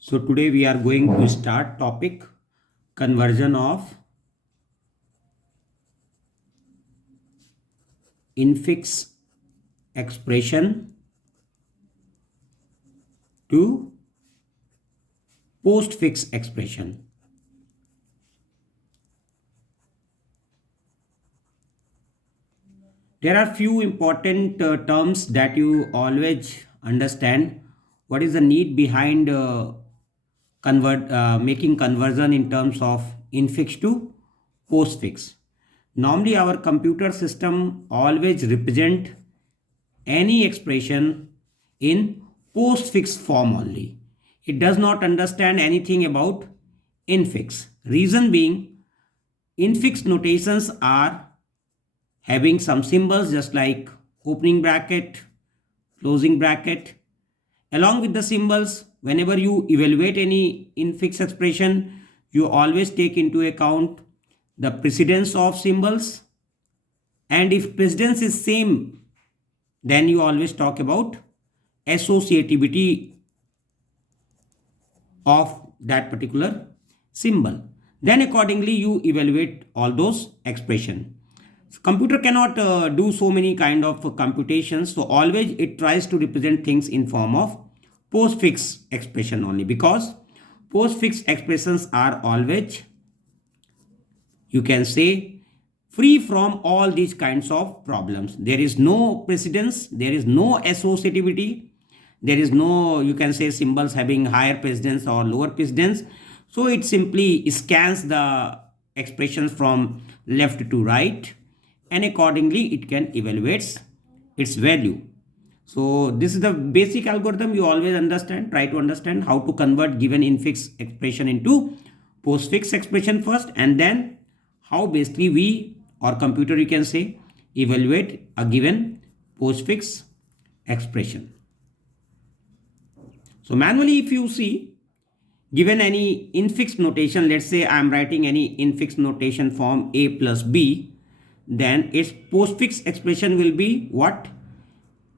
So today we are going to start topic conversion of infix expression to postfix expression. There are few important terms that you always understand. What is the need behind convert making conversion in terms of infix to postfix? Normally, our computer system always represent any expression in postfix form only. It does not understand anything about infix. Reason being, infix notations are having some symbols just like opening bracket, closing bracket. Along with the symbols, whenever you evaluate any infix expression, you always take into account the precedence of symbols, and if precedence is same, then you always talk about associativity of that particular symbol. Then accordingly you evaluate all those expression. So computer cannot do so many kind of computations, so always it tries to represent things in form of postfix expression only, because postfix expressions are always, you can say, free from all these kinds of problems. There is no precedence, there is no associativity, there is no, you can say, symbols having higher precedence or lower precedence. So it simply scans the expressions from left to right, and accordingly it can evaluate its value. So this is the basic algorithm you always understand. Try to understand how to convert given infix expression into postfix expression first, and then how basically we, or computer you can say, evaluate a given postfix expression. So manually, if you see, given any infix notation, let's say I am writing any infix notation form a plus b, then its postfix expression will be what?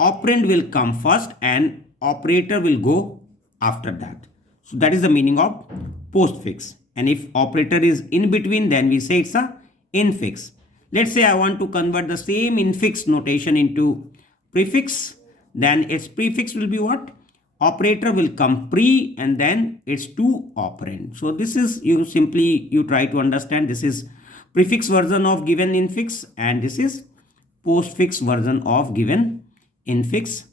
Operand will come first and operator will go after that. So that is the meaning of postfix. And if operator is in between, then we say it's a infix. Let's say I want to convert the same infix notation into prefix, then its prefix will be what? Operator will come pre and then it's to operand. So this is, you try to understand, this is prefix version of given infix and this is postfix version of given infix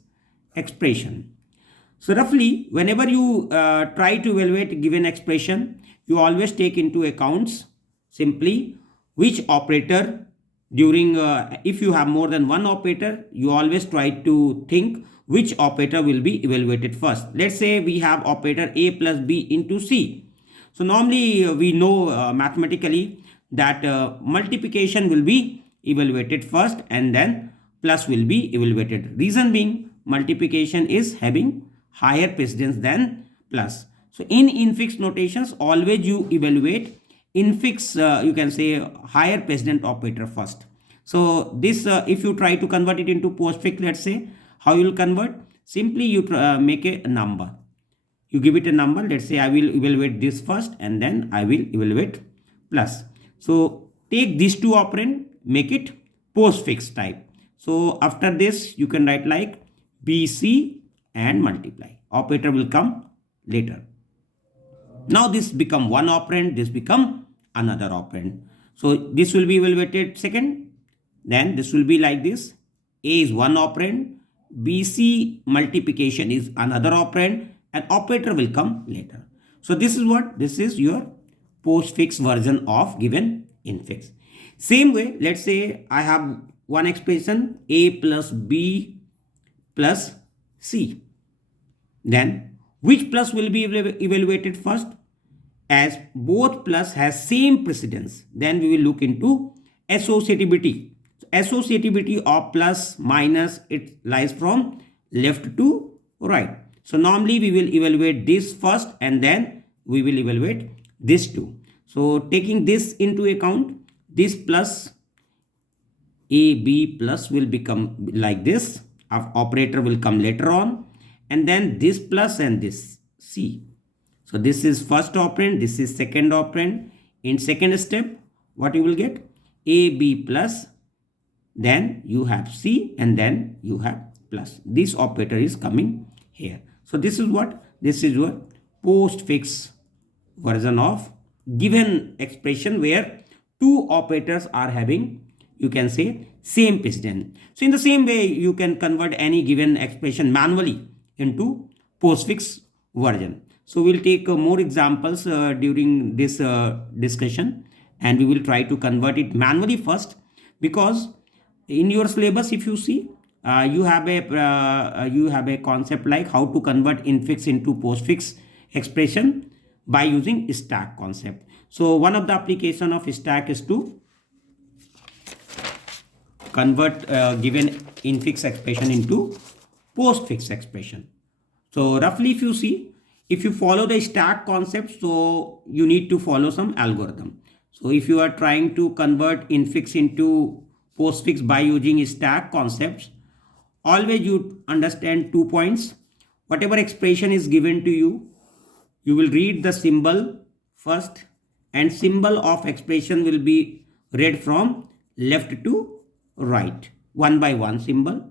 expression. So roughly, whenever you try to evaluate given expression, you always take into accounts simply which operator during, if you have more than one operator, you always try to think which operator will be evaluated first. Let's say we have operator a plus b into c. So normally we know mathematically that multiplication will be evaluated first and then plus will be evaluated. Reason being, multiplication is having higher precedence than plus. So in infix notations, always you evaluate infix, you can say, higher precedent operator first. So this, if you try to convert it into postfix, let's say, how you will convert? Simply you make a number. You give it a number. Let's say I will evaluate this first and then I will evaluate plus. So take these two operand, make it postfix type. So after this, you can write like BC and multiply. Operator will come later. Now this become one operand, this become another operand. So this will be evaluated second. Then this will be like this. A is one operand, BC multiplication is another operand, and operator will come later. So this is what? This is your postfix version of given infix. Same way, let's say I have one expression a plus b plus c. Then which plus will be evaluated first? As both plus has same precedence, then we will look into associativity. Associativity of plus minus, it lies from left to right. So normally we will evaluate this first and then we will evaluate this too. So taking this into account, this plus AB plus will become like this. Our operator will come later on, and then this plus and this C. So this is first operand, this is second operand. In second step, what you will get? A, B plus, then you have C, and then you have plus. This operator is coming here. So this is what? This is your postfix version of given expression where two operators are having, you can say, same precedence. So in the same way, you can convert any given expression manually into postfix version. So we'll take more examples during this discussion, and we will try to convert it manually first, because in your syllabus, if you see, you have a concept like how to convert infix into postfix expression by using stack concept. So one of the application of stack is to convert given infix expression into postfix expression. So roughly, if you see, if you follow the stack concept, so you need to follow some algorithm. So if you are trying to convert infix into postfix by using stack concepts, always you understand 2 points. Whatever expression is given to you, you will read the symbol first, and symbol of expression will be read from left to right, one by one symbol.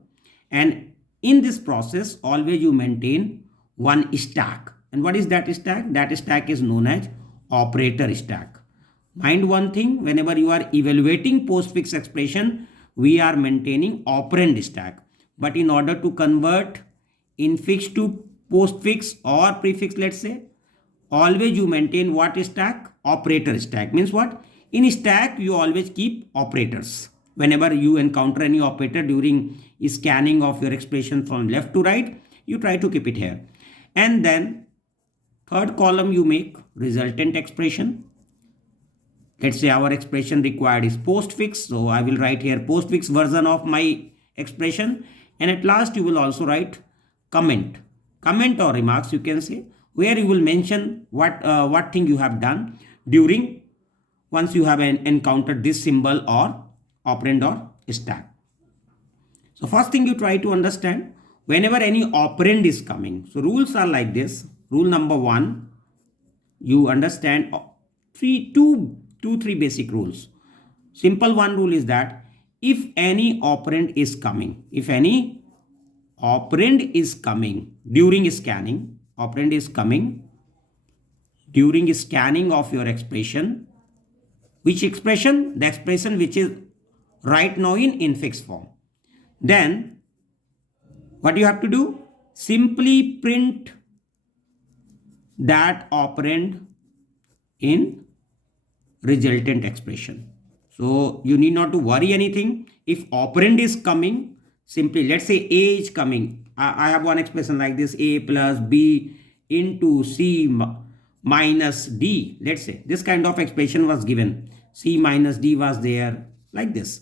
And in this process, always you maintain one stack. And what is that stack? That stack is known as operator stack. Mind one thing, whenever you are evaluating postfix expression, we are maintaining operand stack. But in order to convert infix to postfix or prefix, let's say, always you maintain what stack? Operator stack. Means what? In stack, you always keep operators. Whenever you encounter any operator during scanning of your expression from left to right, you try to keep it here. And then third column, you make resultant expression. Let's say our expression required is postfix. So I will write here postfix version of my expression. And at last, you will also write comment or remarks, you can say, where you will mention what thing you have done during once you have encountered this symbol or operand or stack. So first thing you try to understand, whenever any operand is coming, so rules are like this. Rule number 1, you understand three basic rules. Simple one rule is that if any operand is coming, during scanning, operand is coming during scanning of your expression, which expression? The expression which is right now in infix form. Then what you have to do? Simply print that operand in resultant expression. So you need not to worry anything. If operand is coming, simply let's say A is coming. I have one expression like this: A plus B into C minus D. Let's say this kind of expression was given. C minus D was there like this.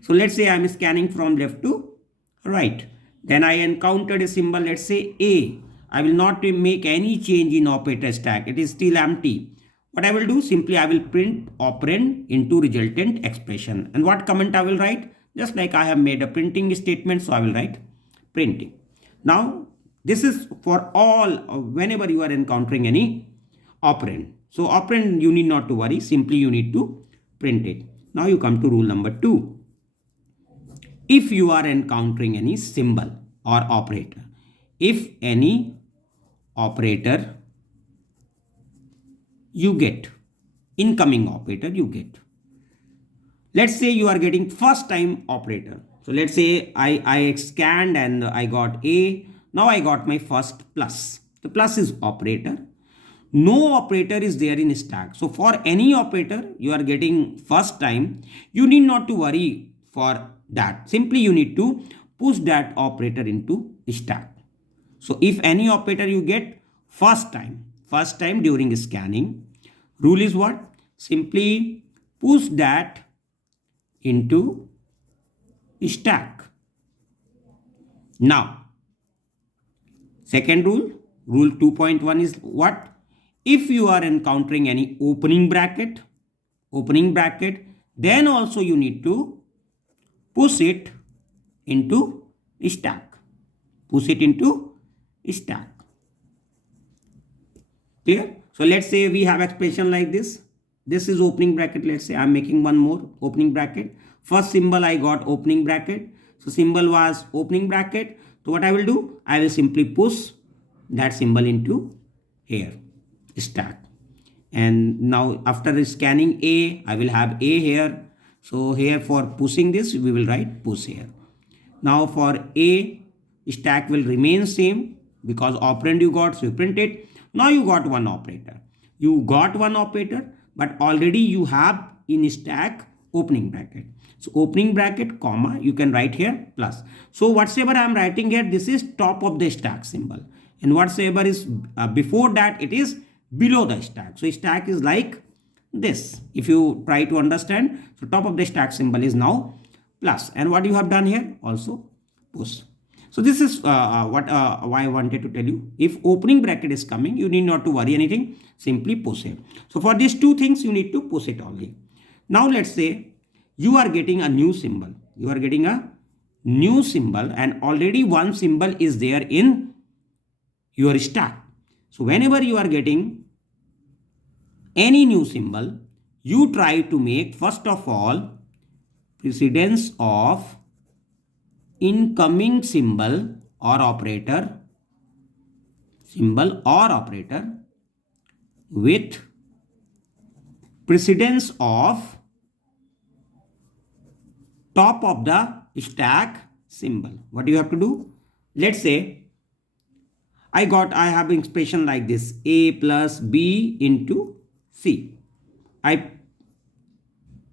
So let's say I'm scanning from left to right. Then I encountered a symbol, let's say A. I will not make any change in operator stack. It is still empty. What I will do? Simply I will print operand into resultant expression. And what comment I will write? Just like I have made a printing statement, so I will write printing. Now this is for all whenever you are encountering any operand. So operand you need not to worry. Simply you need to print it. Now you come to rule number 2. If you are encountering any symbol or operator, if any operator you get, incoming operator you get. Let's say you are getting first time operator. So let's say I scanned and I got A. Now I got my first plus. The plus is operator. No operator is there in stack. So for any operator you are getting first time, you need not to worry for that. Simply you need to push that operator into stack. So if any operator you get first time during scanning, rule is what? Simply push that into stack. Now, second rule 2.1 is what? If you are encountering any opening bracket, then also you need to push it into stack. Push it into stack. Clear? So let's say we have expression like this. This is opening bracket. Let's say I'm making one more opening bracket. First symbol I got opening bracket. So symbol was opening bracket. So what I will do? I will simply push that symbol into here, stack. And now after scanning A, I will have A here. So here for pushing this, we will write push here. Now for A, stack will remain same because operand you got, so you print it. Now you got one operator. You got one operator, but already you have in stack opening bracket. So opening bracket, comma, you can write here plus. So whatsoever I am writing here, this is top of the stack symbol. And whatsoever is before that, it is below the stack. So stack is like this. If you try to understand, so top of the stack symbol is now plus. And what you have done here? Also push. So this is why I wanted to tell you. If opening bracket is coming, you need not to worry anything. Simply push it. So for these two things, you need to push it only. Now let's say you are getting a new symbol. You are getting a new symbol and already one symbol is there in your stack. So whenever you are getting any new symbol, you try to make first of all precedence of incoming symbol or operator with precedence of top of the stack symbol. What do you have to do? Let's say I have an expression like this, A plus B into C. I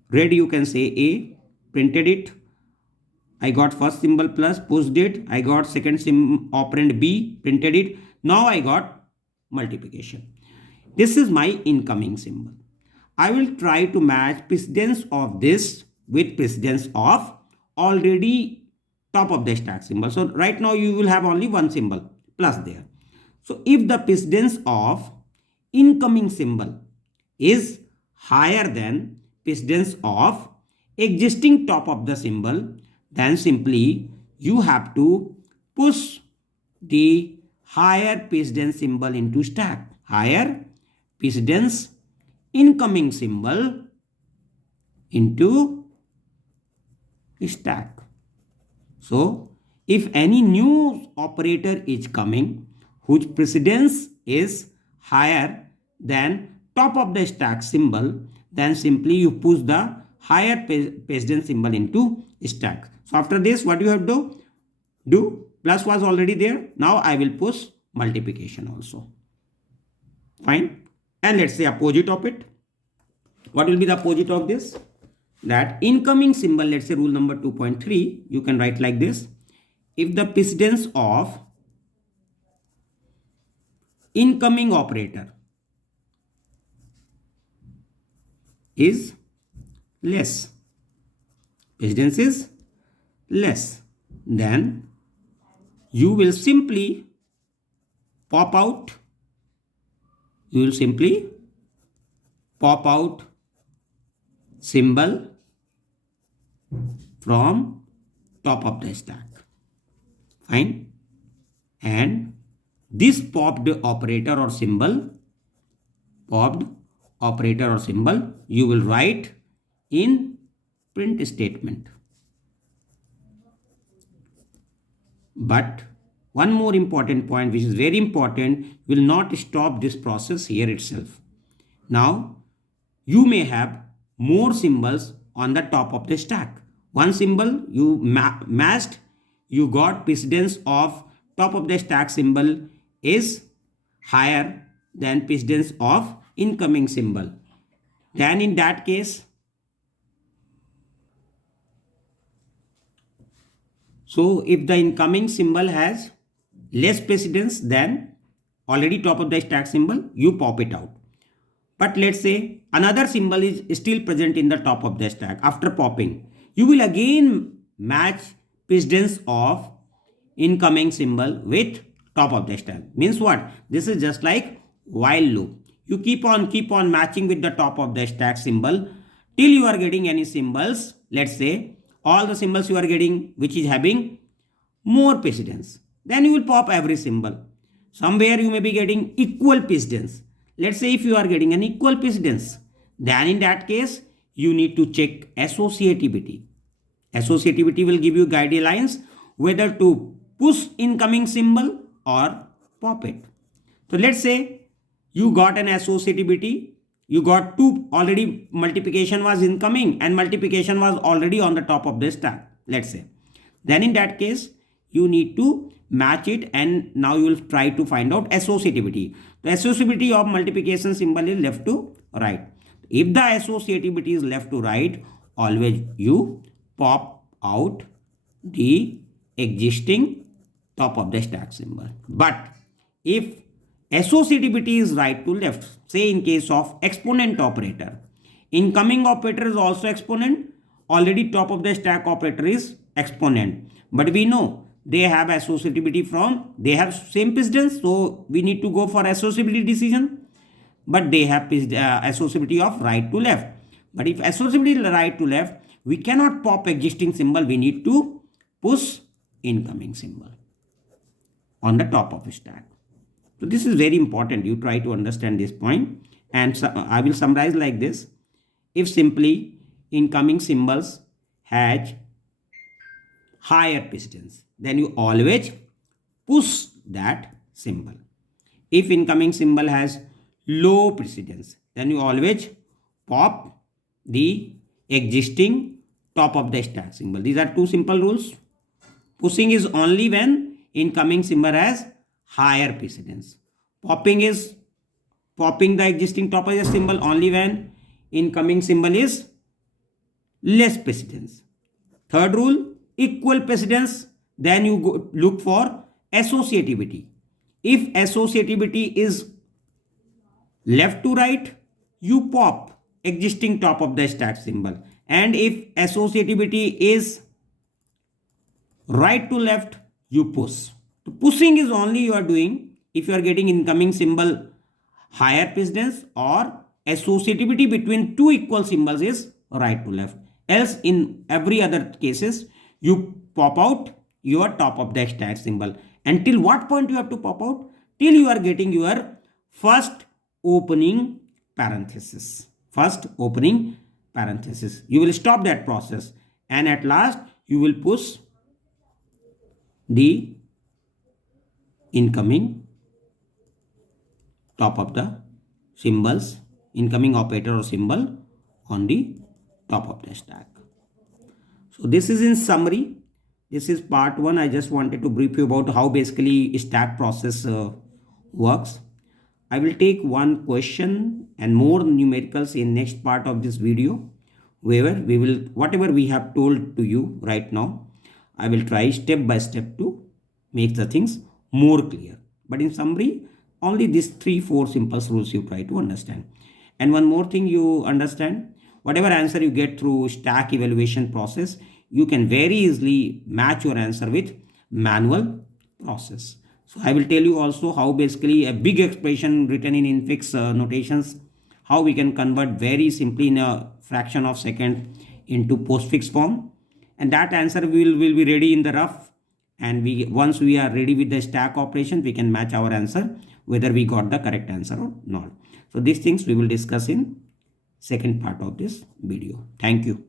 read, you can say A, printed it. I got first symbol plus, pushed it. I got second operand B, printed it. Now I got multiplication. This is my incoming symbol. I will try to match precedence of this with precedence of already top of the stack symbol. So right now you will have only one symbol plus there. So if the precedence of incoming symbol is higher than precedence of existing top of the symbol, then simply you have to push the higher precedence symbol into stack. Higher precedence incoming symbol into stack. So if any new operator is coming whose precedence is higher than top of the stack symbol, then simply you push the higher precedence symbol into stack. So after this, what you have to do? Plus was already there. Now I will push multiplication also. Fine. And let's say opposite of it. What will be the opposite of this? That incoming symbol, let's say rule number 2.3, you can write like this. If the precedence of incoming operator is less, precedence is less, then you will simply pop out symbol from top of the stack. Fine. And this popped operator or symbol, you will write in print statement. But one more important point, which is very important, will not stop this process here itself. Now, you may have more symbols on the top of the stack. One symbol you matched, you got precedence of top of the stack symbol is higher than precedence of incoming symbol. Then in that case, so if the incoming symbol has less precedence than already top of the stack symbol, you pop it out. But let's say another symbol is still present in the top of the stack. After popping, you will again match precedence of incoming symbol with top of the stack. Means what? This is just like while loop. You keep on matching with the top of the stack symbol till you are getting any symbols. Let's say all the symbols you are getting which is having more precedence. Then you will pop every symbol. Somewhere you may be getting equal precedence. Let's say if you are getting an equal precedence, then in that case, you need to check associativity. Associativity will give you guidelines whether to push incoming symbol or pop it. So let's say you got an associativity, you got two, already multiplication was incoming and multiplication was already on the top of the stack, let's say. Then in that case, you need to match it, and now you will try to find out associativity. The associativity of multiplication symbol is left to right. If the associativity is left to right, always you pop out the existing top of the stack symbol. But if associativity is right to left, say in case of exponent operator, incoming operator is also exponent, already top of the stack operator is exponent, but we know they have associativity from, they have same precedence, so we need to go for associativity decision, but they have associativity of right to left. But if associativity is right to left, we cannot pop existing symbol, we need to push incoming symbol on the top of the stack. So this is very important, you try to understand this point, and I will summarize like this. If simply incoming symbols has higher precedence, then you always push that symbol. If incoming symbol has low precedence, then you always pop the existing top of the stack symbol. These are two simple rules. Pushing is only when incoming symbol has higher precedence. Popping is popping the existing top of the symbol only when incoming symbol is less precedence. Third rule, equal precedence, then you go look for associativity. If associativity is left to right, you pop existing top of the stack symbol, and if associativity is right to left, you push. So pushing is only you are doing if you are getting incoming symbol higher precedence or associativity between two equal symbols is right to left. Else in every other cases, you pop out your top of the stack symbol. Until what point you have to pop out? Till you are getting your first opening parenthesis. First opening parenthesis. You will stop that process, and at last you will push the incoming top of the symbols, incoming operator or symbol on the top of the stack. So this is in summary. This is part 1. I just wanted to brief you about how basically stack process works. I will take one question and more numericals in next part of this video, where we will, whatever we have told to you right now, I will try step by step to make the things more clear. But in summary, only these 3-4 simple rules you try to understand. And one more thing you understand, whatever answer you get through stack evaluation process, you can very easily match your answer with manual process. So I will tell you also how basically a big expression written in Infix notations, how we can convert very simply in a fraction of second into postfix form, and that answer will be ready in the rough, and once we are ready with the stack operation, we can match our answer whether we got the correct answer or not. So these things we will discuss in second part of this video. Thank you.